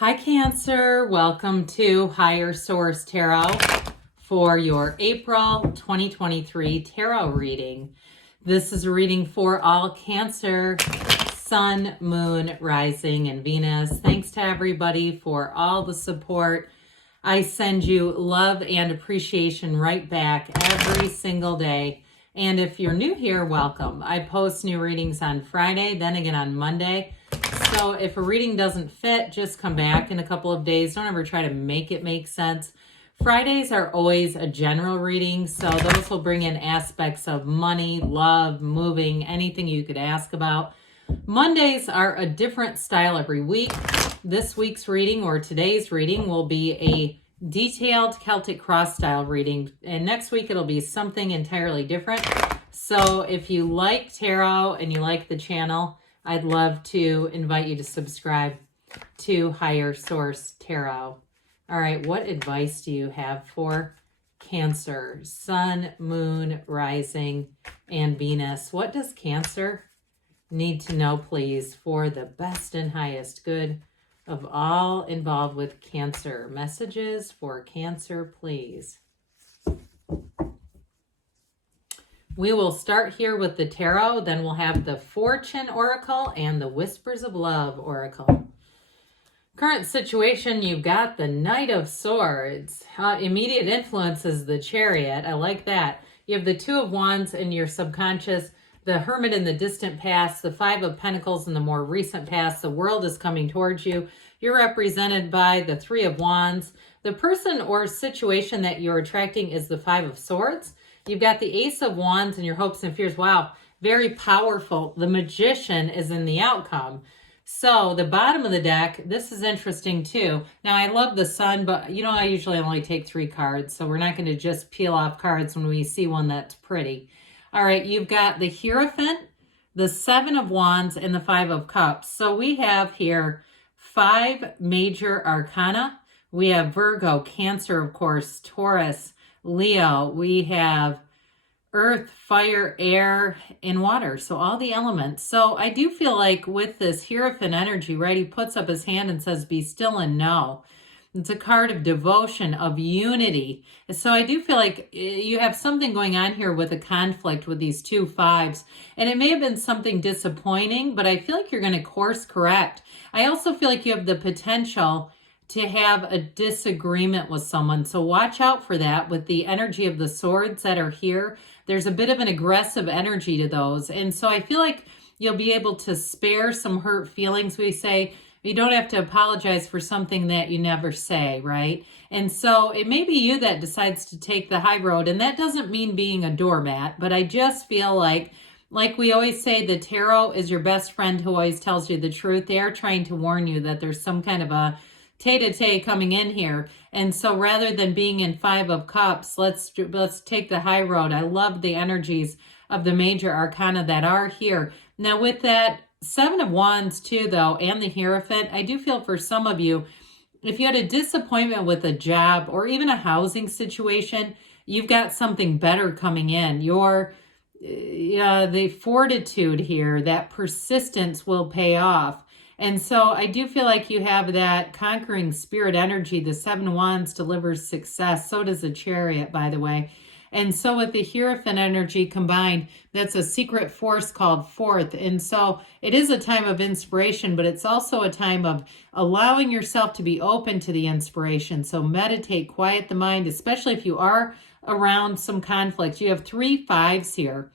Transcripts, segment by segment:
Hi, Cancer. Welcome to Higher Source Tarot for your April 2023 tarot reading. This is a reading for all Cancer, Sun, Moon, Rising, and Venus. Thanks to everybody for all the support. I send you love and appreciation right back every single day. And if you're new here, welcome. I post new readings on Friday, then again on Monday. So if a reading doesn't fit, just come back in a couple of days. Don't ever try to make it make sense. Fridays are always a general reading, so those will bring in aspects of money, love, moving, anything you could ask about. Mondays are a different style every week. This week's reading, or today's reading, will be a detailed Celtic cross style reading, and next week it'll be something entirely different. So if you like tarot and you like the channel, I'd love to invite you to subscribe to Higher Source Tarot. All right, what advice do you have for Cancer, Sun, Moon, Rising, and Venus? What does Cancer need to know, please, for the best and highest good of all involved with Cancer? Messages for Cancer, please. We will start here with the tarot, then we'll have the Fortune Oracle and the Whispers of Love Oracle. Current situation, you've got the Knight of Swords. Immediate influence is the Chariot. I like that. You have the Two of Wands in your subconscious, the Hermit in the distant past, the Five of Pentacles in the more recent past. The world is coming towards you. You're represented by the Three of Wands. The person or situation that you're attracting is the Five of Swords. You've got the Ace of Wands and your hopes and fears. Wow, very powerful. The Magician is in the outcome. So the bottom of the deck, this is interesting too. Now I love the Sun, but you know I usually only take 3 cards, so we're not going to just peel off cards when we see one that's pretty. All right, you've got the Hierophant, the Seven of Wands, and the Five of Cups. So we have here 5 major arcana. We have Virgo, Cancer, of course, Taurus, Leo. We have earth, fire, air, and water. So all the elements. So I do feel like with this Hierophant energy, right, he puts up his hand and says, be still and know. It's a card of devotion, of unity. So I do feel like you have something going on here with a conflict with these 2 fives. And it may have been something disappointing, but I feel like you're going to course correct. I also feel like you have the potential to have a disagreement with someone. So watch out for that with the energy of the swords that are here. There's a bit of an aggressive energy to those. And so I feel like you'll be able to spare some hurt feelings. We say you don't have to apologize for something that you never say, right? And so it may be you that decides to take the high road. And that doesn't mean being a doormat, but I just feel like we always say, the tarot is your best friend who always tells you the truth. They are trying to warn you that there's some kind of a tete-a-tete coming in here. And so rather than being in 5 of Cups, let's take the high road. I love the energies of the major arcana that are here. Now with that 7 of Wands too, though, and the Hierophant, I do feel for some of you, if you had a disappointment with a job or even a housing situation, you've got something better coming in. The fortitude here, that persistence will pay off. And so I do feel like you have that conquering spirit energy. The 7 of Wands delivers success. So does the Chariot, by the way. And so with the Hierophant energy combined, that's a secret force called Fourth. And so it is a time of inspiration, but it's also a time of allowing yourself to be open to the inspiration. So meditate, quiet the mind, especially if you are around some conflict. You have 3 fives here.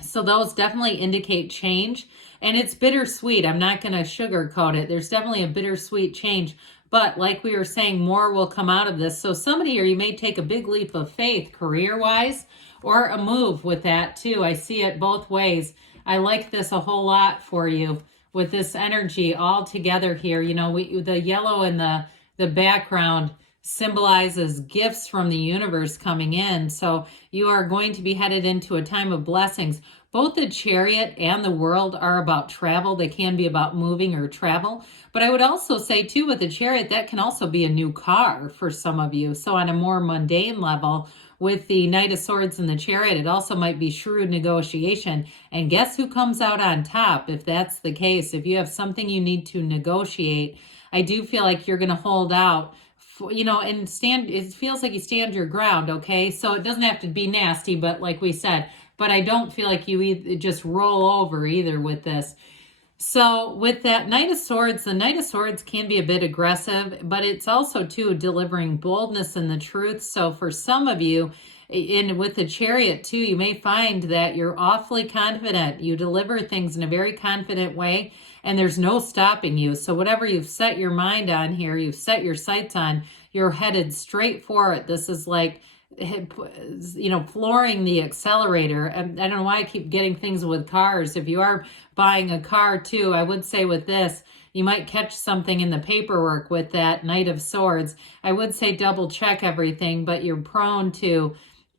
So those definitely indicate change, and it's bittersweet. I'm not going to sugarcoat it. There's definitely a bittersweet change, but like we were saying, more will come out of this. So somebody here, you may take a big leap of faith career-wise, or a move with that too. I see it both ways. I like this a whole lot for you with this energy all together here. You know, the yellow in the background symbolizes gifts from the universe coming in. So you are going to be headed into a time of blessings. Both the Chariot and the World are about travel. They can be about moving or travel. But I would also say too, with the Chariot, that can also be a new car for some of you. So on a more mundane level, with the Knight of Swords and the Chariot, it also might be shrewd negotiation. And guess who comes out on top if that's the case? If you have something you need to negotiate, I do feel like you're going to hold out, and stand. It feels like you stand your ground, okay? So it doesn't have to be nasty, but like we said, but I don't feel like you just roll over either with this. So with that Knight of Swords, the Knight of Swords can be a bit aggressive, but it's also too delivering boldness and the truth. So for some of you, and with the Chariot too, you may find that you're awfully confident. You deliver things in a very confident way, and there's no stopping you. So whatever you've set your mind on here, you've set your sights on, you're headed straight for it. This is like, flooring the accelerator. And I don't know why I keep getting things with cars. If you are buying a car too, I would say with this, you might catch something in the paperwork with that Knight of Swords. I would say double check everything, but you're prone to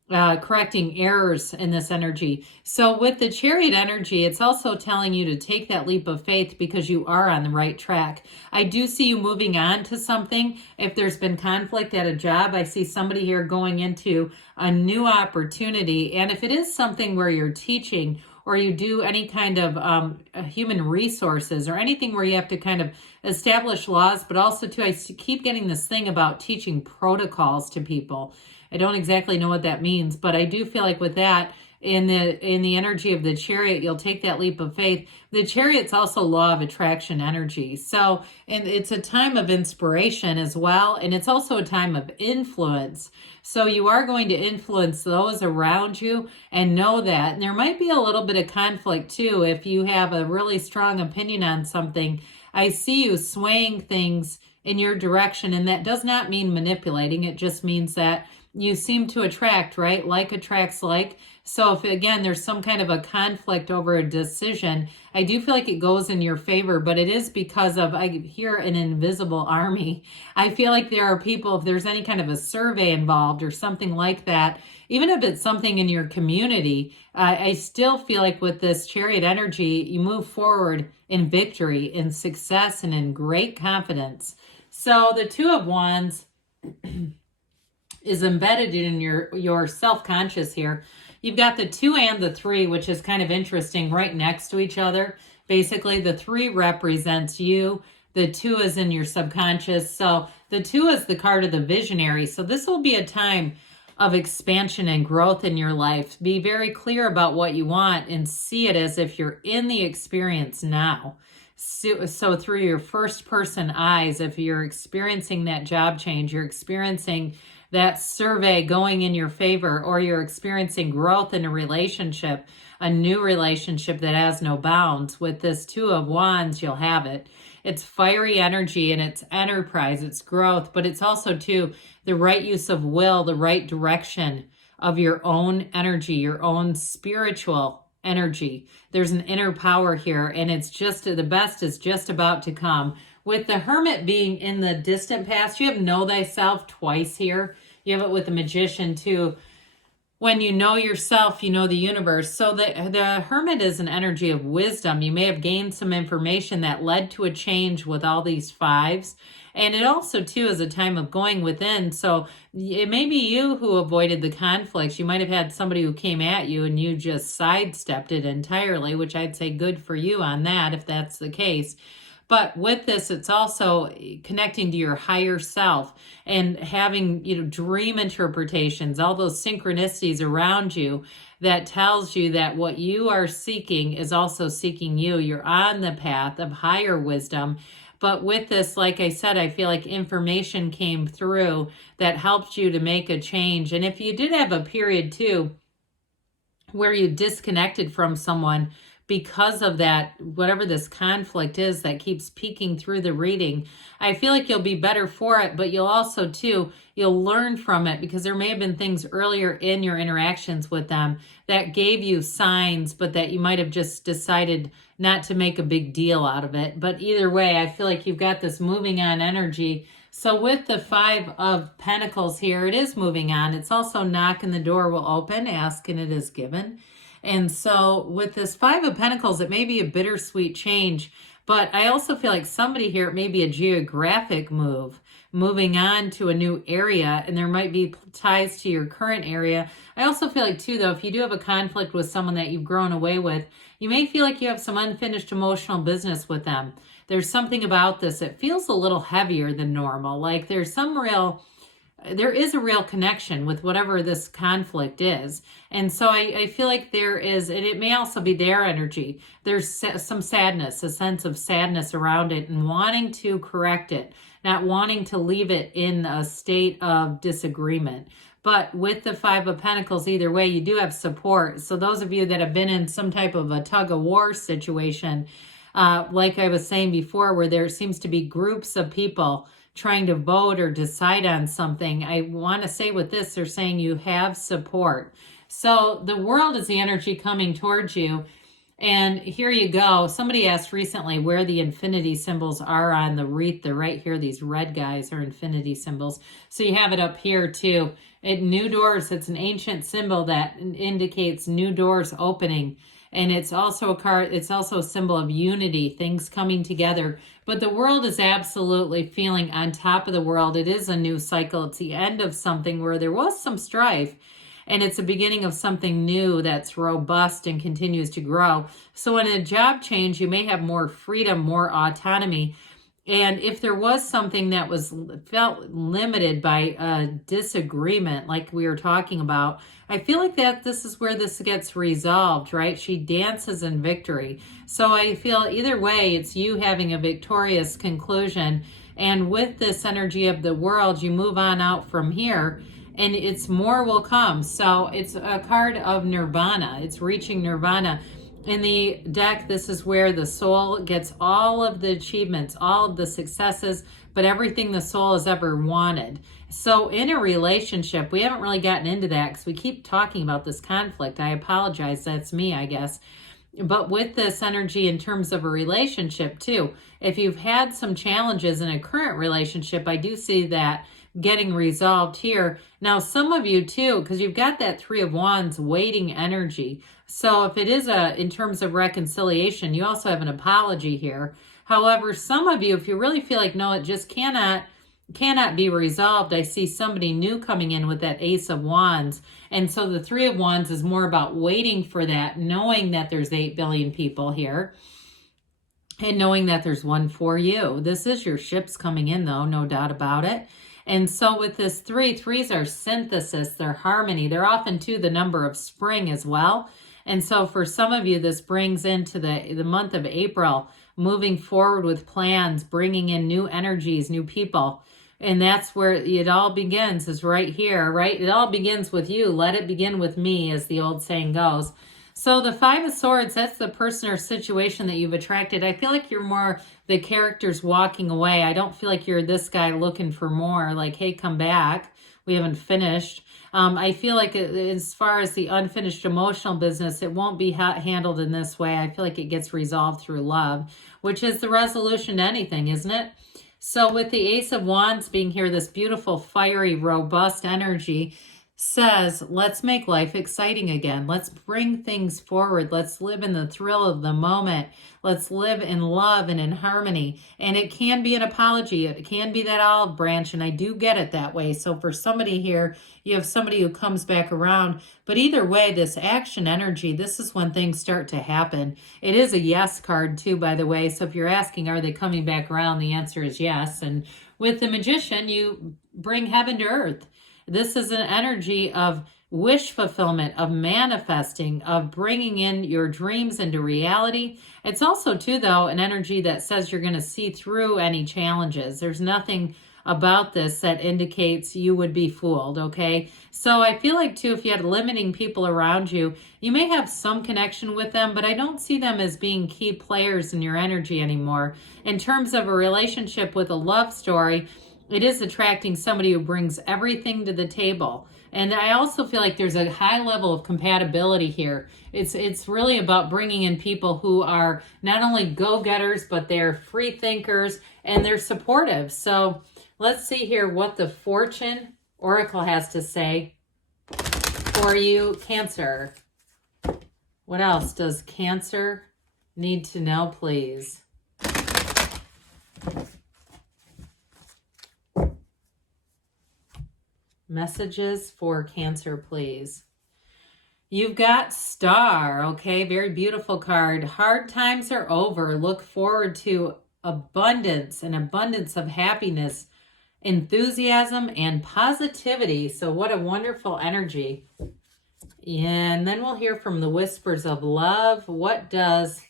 correcting errors in this energy. So with the Chariot energy, it's also telling you to take that leap of faith because you are on the right track. I do see you moving on to something. If there's been conflict at a job, I see somebody here going into a new opportunity. And if it is something where you're teaching or you do any kind of human resources or anything where you have to kind of establish laws, but also too, I keep getting this thing about teaching protocols to people. I don't exactly know what that means, but I do feel like with that, in the energy of the Chariot, you'll take that leap of faith. The Chariot's also law of attraction energy. So, and it's a time of inspiration as well, and it's also a time of influence. So you are going to influence those around you, and know that. And there might be a little bit of conflict too if you have a really strong opinion on something. I see you swaying things in your direction, and that does not mean manipulating. It just means that you seem to attract, right? Like attracts like. So if, again, there's some kind of a conflict over a decision, I do feel like it goes in your favor, but it is because of, I hear an invisible army. I feel like there are people, if there's any kind of a survey involved or something like that, even if it's something in your community, I still feel like with this Chariot energy, you move forward in victory, in success, and in great confidence. So the Two of Wands is embedded in your self-conscious here. You've got the 2 and the 3, which is kind of interesting, right next to each other. Basically, the 3 represents you. The 2 is in your subconscious. So the 2 is the card of the visionary. So this will be a time of expansion and growth in your life. Be very clear about what you want and see it as if you're in the experience now. So through your first person eyes, if you're experiencing that job change, you're experiencing that survey going in your favor, or you're experiencing growth in a relationship, a new relationship that has no bounds, with this 2 of Wands, you'll have it. It's fiery energy and it's enterprise, it's growth, but it's also too the right use of will, the right direction of your own energy, your own spiritual energy. There's an inner power here, and it's just the best is just about to come. With the Hermit being in the distant past, you have know thyself twice here. You have it with the Magician too. When you know yourself, you know the universe. So the Hermit is an energy of wisdom. You may have gained some information that led to a change with all these 5s. And it also, too, is a time of going within. So it may be you who avoided the conflicts. You might have had somebody who came at you and you just sidestepped it entirely, which I'd say good for you on that if that's the case. But with this, it's also connecting to your higher self and having, dream interpretations, all those synchronicities around you that tells you that what you are seeking is also seeking you. You're on the path of higher wisdom. But with this, like I said, I feel like information came through that helped you to make a change. And if you did have a period too where you disconnected from someone because of that, whatever this conflict is that keeps peeking through the reading, I feel like you'll be better for it, but you'll also too, you'll learn from it, because there may have been things earlier in your interactions with them that gave you signs, but that you might have just decided not to make a big deal out of it. But either way, I feel like you've got this moving on energy. So with the 5 of Pentacles here, it is moving on. It's also knock and the door will open, ask and it is given. And so with this 5 of Pentacles, it may be a bittersweet change, But I also feel like somebody here, it may be a geographic move, moving on to a new area, and there might be ties to your current area. I also feel like too, though, if you do have a conflict with someone that you've grown away with, you may feel like you have some unfinished emotional business with them. There's something about this. It feels a little heavier than normal. Like there is a real connection with whatever this conflict is. And so I feel like there is, and it may also be their energy. There's some sadness, a sense of sadness around it and wanting to correct it, not wanting to leave it in a state of disagreement. But with the Five of Pentacles, either way, you do have support. So those of you that have been in some type of a tug of war situation, like I was saying before, where there seems to be groups of people trying to vote or decide on something, I want to say with this, they're saying you have support. So the world is the energy coming towards you. And here you go. Somebody asked recently where the infinity symbols are on the wreath. They're right here. These red guys are infinity symbols. So you have it up here too. New doors, it's an ancient symbol that indicates new doors opening. And it's also a card, it's also a symbol of unity, things coming together. But the world is absolutely feeling on top of the world. It is a new cycle. It's the end of something where there was some strife. And it's a beginning of something new that's robust and continues to grow. So in a job change, you may have more freedom, more autonomy. And if there was something that felt limited by a disagreement, like we were talking about, I feel like that this is where this gets resolved, right? She dances in victory. So I feel either way, it's you having a victorious conclusion. And with this energy of the world, you move on out from here, and it's more will come. So it's a card of nirvana. It's reaching nirvana. In the deck, this is where the soul gets all of the achievements, all of the successes, but everything the soul has ever wanted. So in a relationship, we haven't really gotten into that because we keep talking about this conflict. I apologize. That's me, I guess. But with this energy in terms of a relationship too, if you've had some challenges in a current relationship, I do see that getting resolved here. Now, some of you too, because you've got that Three of Wands waiting energy. So if it is in terms of reconciliation, you also have an apology here. However, some of you, if you really feel like, no, it just cannot be resolved, I see somebody new coming in with that Ace of Wands. And so the Three of Wands is more about waiting for that, knowing that there's 8 billion people here and knowing that there's one for you. This is your ships coming in though, no doubt about it. And so with this threes are synthesis, they're harmony. They're often too the number of spring as well. And so for some of you, this brings into the month of April, moving forward with plans, bringing in new energies, new people. And that's where it all begins, is right here, right? It all begins with you. Let it begin with me, as the old saying goes. So the Five of Swords, that's the person or situation that you've attracted. I feel like you're more the characters walking away. I don't feel like you're this guy looking for more, like, hey, come back. We haven't finished. I feel like as far as the unfinished emotional business, it won't be handled in this way. I feel like it gets resolved through love, which is the resolution to anything, isn't it? So with the Ace of Wands being here, this beautiful, fiery, robust energy says, let's make life exciting again. Let's bring things forward. Let's live in the thrill of the moment. Let's live in love and in harmony. And it can be an apology. It can be that olive branch, and I do get it that way. So for somebody here, you have somebody who comes back around. But either way, this action energy, this is when things start to happen. It is a yes card too, by the way. So if you're asking, are they coming back around? The answer is yes. And with the Magician, you bring heaven to earth. This is an energy of wish fulfillment, of manifesting, of bringing in your dreams into reality. It's also, too, though, an energy that says you're going to see through any challenges. There's nothing about this that indicates you would be fooled, okay? So I feel like, too, if you had limiting people around you, you may have some connection with them, but I don't see them as being key players in your energy anymore. In terms of a relationship with a love story, it is attracting somebody who brings everything to the table. And I also feel like there's a high level of compatibility here. It's really about bringing in people who are not only go-getters, but they're free thinkers and they're supportive. So let's see here what the Fortune Oracle has to say for you, Cancer. What else does Cancer need to know, please? Messages for Cancer, please. You've got Star, okay? Very beautiful card. Hard times are over. Look forward to abundance, an abundance of happiness, enthusiasm, and positivity. So what a wonderful energy. And then we'll hear from the Whispers of Love. What does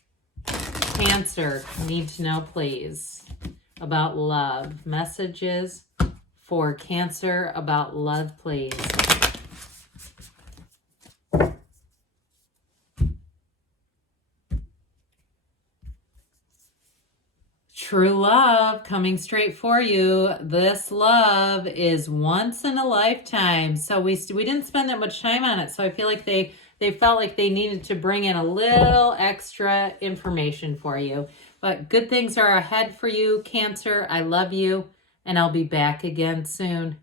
Cancer need to know, please, about love? Messages for Cancer about love, please. True love coming straight for you. This love is once in a lifetime. So we didn't spend that much time on it. So I feel like they felt like they needed to bring in a little extra information for you. But good things are ahead for you, Cancer. I love you, and I'll be back again soon.